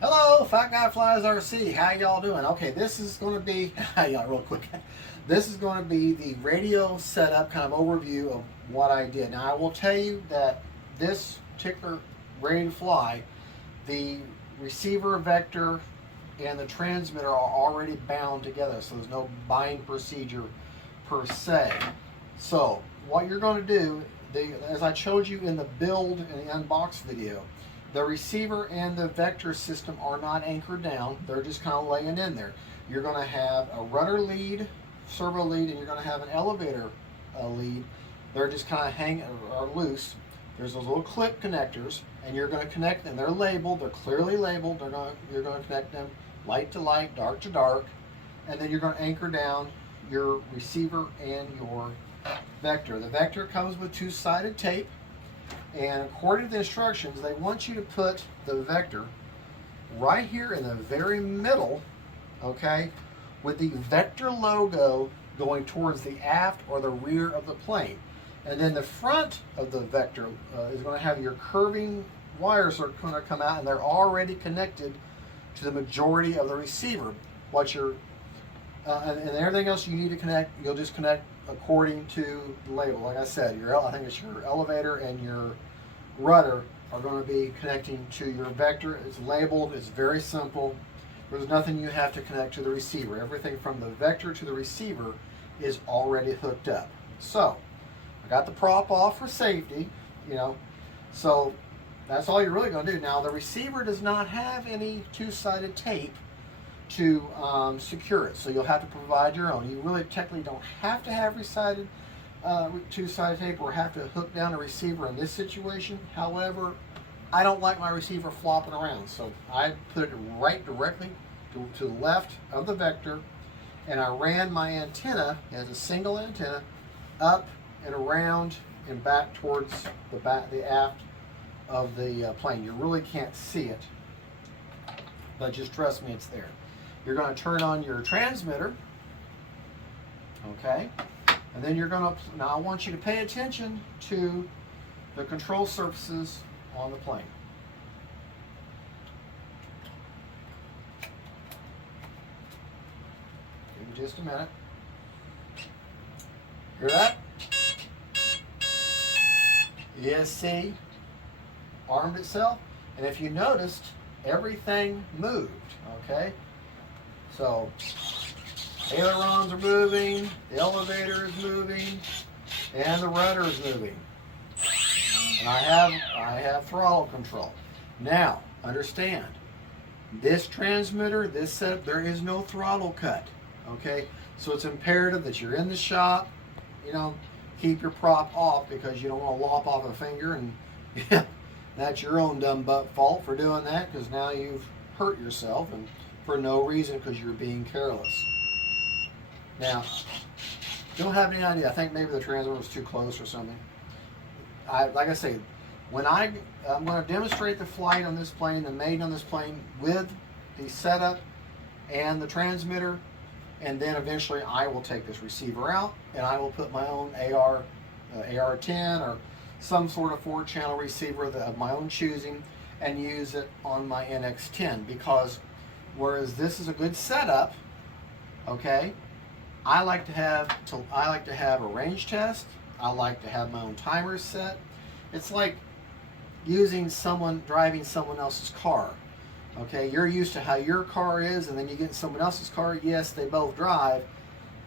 Hello, Fat Guy Flies RC. How y'all doing? Okay, this is going to be, y'all real quick. This is going to be the radio setup kind of overview of what I did. Now, I will tell you that this particular Ready to Fly, the receiver, vector, and the transmitter are already bound together, so there's no bind procedure per se. So, what you're going to do, as I showed you in the build and the unbox video, the receiver and the vector system are not anchored down. They're just kind of laying in there. You're going to have a rudder lead, servo lead, and you're going to have an elevator lead. They're just kind of hanging or loose. There's those little clip connectors, and you're going to connect them. They're labeled. They're clearly labeled. You're going to connect them light to light, dark to dark, and then you're going to anchor down your receiver and your vector. The vector comes with two-sided tape. And according to the instructions, they want you to put the vector right here in the very middle, okay, with the vector logo going towards the aft or the rear of the plane. And then the front of the vector is going to have your curving wires are going to come out, and they're already connected to the majority of the receiver. And everything else you need to connect, you'll just connect according to the label. Like I said, I think it's your elevator and your rudder are going to be connecting to your vector. It's labeled. It's very simple. There's nothing you have to connect to the receiver. Everything from the vector to the receiver is already hooked up. So I got the prop off for safety, so that's all you're really going to do. Now, the receiver does not have any two-sided tape to secure it, so you'll have to provide your own. You really technically don't have to have two-sided tape or have to hook down a receiver in this situation. However, I don't like my receiver flopping around, so I put it right directly to the left of the vector, and I ran my antenna as a single antenna up and around and back towards the aft of the plane. You really can't see it, but just trust me, it's there. You're going to turn on your transmitter, okay? And then you're going to, now I want you to pay attention to the control surfaces on the plane. Give me just a minute. Hear that? ESC armed itself, and if you noticed, everything moved, okay? So, ailerons are moving, the elevator is moving, and the rudder is moving. And I have throttle control. Now, understand, this transmitter, this setup, there is no throttle cut, okay? So it's imperative that you're in the shop, keep your prop off, because you don't want to lop off a finger, and that's your own dumb butt fault for doing that, because now you've hurt yourself, and for no reason, because you're being careless. Now, don't have any idea. I think maybe the transmitter was too close or something. Like I say, when I'm going to demonstrate the flight on this plane, the maiden on this plane, with the setup and the transmitter, and then eventually I will take this receiver out and I will put my own AR-10 or some sort of 4-channel receiver of my own choosing and use it on my NX10, because whereas this is a good setup, okay, I like to have a range test. I like to have my own timers set. It's like driving someone else's car. Okay, you're used to how your car is, and then you get in someone else's car. Yes, they both drive,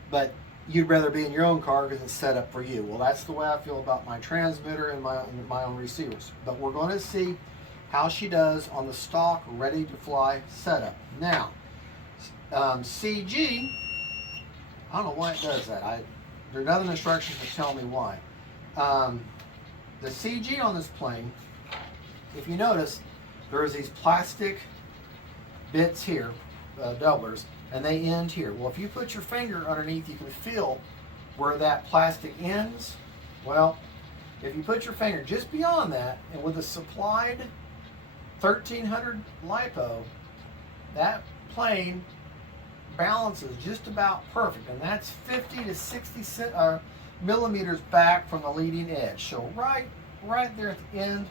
but you'd rather be in your own car because it's set up for you. Well, that's the way I feel about my transmitter and my own receivers. But we're going to see how she does on the stock Ready to Fly setup. Now, CG, I don't know why it does that. There's nothing instructions to tell me why. The CG on this plane, if you notice, there's these plastic bits here, doublers, and they end here. Well, if you put your finger underneath, you can feel where that plastic ends. Well, if you put your finger just beyond that, and with a supplied 1300 LiPo, that plane balances just about perfect, and that's 50 to 60 millimeters back from the leading edge. So right there at the end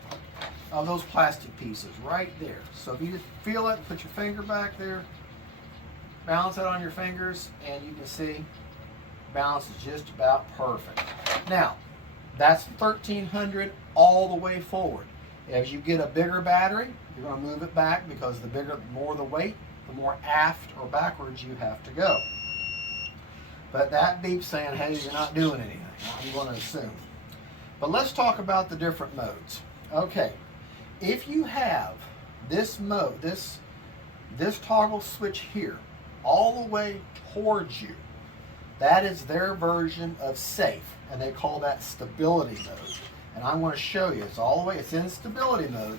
of those plastic pieces right there. So if you just feel it, put your finger back there, balance it on your fingers, and you can see balance is just about perfect. Now, that's 1300 all the way forward. As you get a bigger battery, you're going to move it back because the more the weight, the more aft or backwards you have to go. But that beep's saying, hey, you're not doing anything, I'm going to assume. But let's talk about the different modes. Okay, if you have this mode, this toggle switch here, all the way towards you, that is their version of safe, and they call that stability mode. And I'm going to show you. It's all the way, it's in stability mode.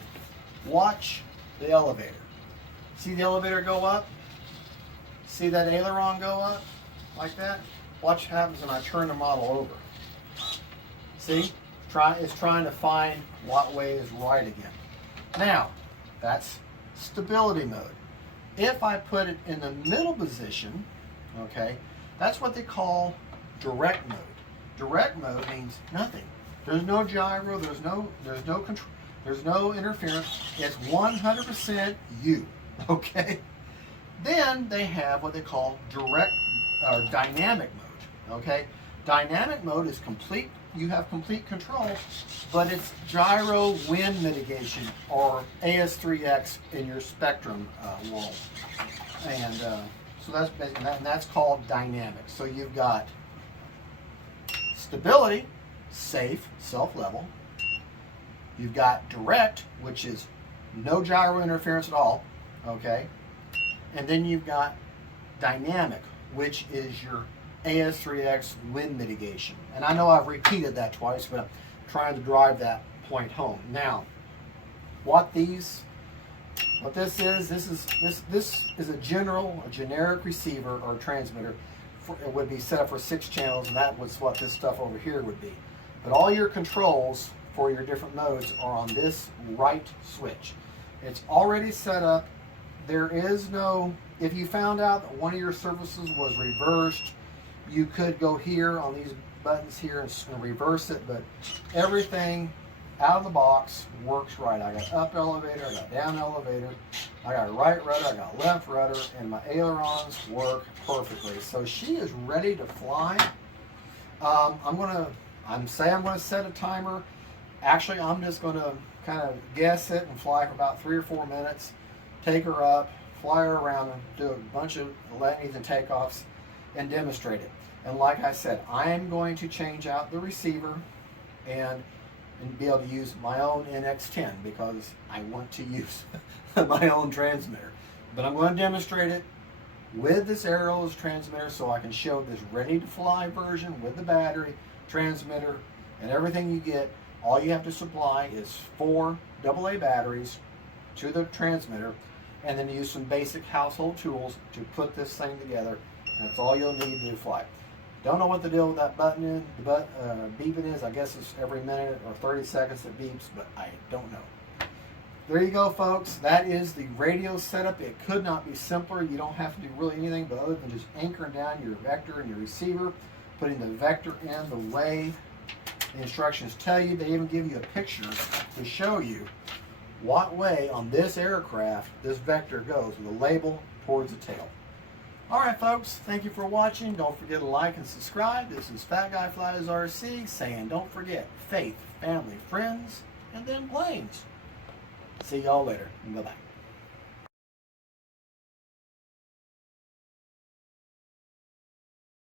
Watch the elevator. See the elevator go up? See that aileron go up? Like that? Watch what happens when I turn the model over. See? It's trying to find what way is right again. Now, that's stability mode. If I put it in the middle position, okay, that's what they call direct mode. Direct mode means nothing. There's no gyro, there's no control, there's no interference. It's 100% you, okay? Then they have what they call dynamic mode, okay? Dynamic mode is complete, you have complete control, but it's gyro wind mitigation, or AS3X in your spectrum world. And so that's basically that, and that's called dynamic. So you've got stability, safe, self-level. You've got direct, which is no gyro interference at all, okay? And then you've got dynamic, which is your AS3X wind mitigation. And I know I've repeated that twice, but I'm trying to drive that point home. Now, what this is a generic receiver or transmitter. It would be set up for 6 channels, and that was what this stuff over here would be. But all your controls for your different modes are on this right switch. It's already set up. There is no, if you found out that one of your services was reversed, you could go here on these buttons here and reverse it, but everything out of the box works right. I got up elevator, I got down elevator, I got right rudder, I got left rudder, and my ailerons work perfectly. So she is ready to fly. I'm gonna set a timer. Actually, I'm just gonna kind of guess it and fly for about 3 or 4 minutes, take her up, fly her around, and do a bunch of landings and takeoffs and demonstrate it. And like I said, I am going to change out the receiver and be able to use my own NX10 because I want to use my own transmitter. But I'm going to demonstrate it with this Arrows transmitter so I can show this ready to fly version with the battery, transmitter, and everything you get. All you have to supply is 4 AA batteries to the transmitter, and then use some basic household tools to put this thing together. And that's all you'll need to fly. Don't know what the deal with that button is, beeping is. I guess it's every minute or 30 seconds it beeps, but I don't know. There you go, folks. That is the radio setup. It could not be simpler. You don't have to do really anything but other than just anchoring down your vector and your receiver, putting the vector in the way the instructions tell you. They even give you a picture to show you what way on this aircraft this vector goes with a label towards the tail. Alright folks, thank you for watching. Don't forget to like and subscribe. This is Fat Guy Flies RC saying don't forget faith, family, friends, and then planes. See y'all later. Bye-bye.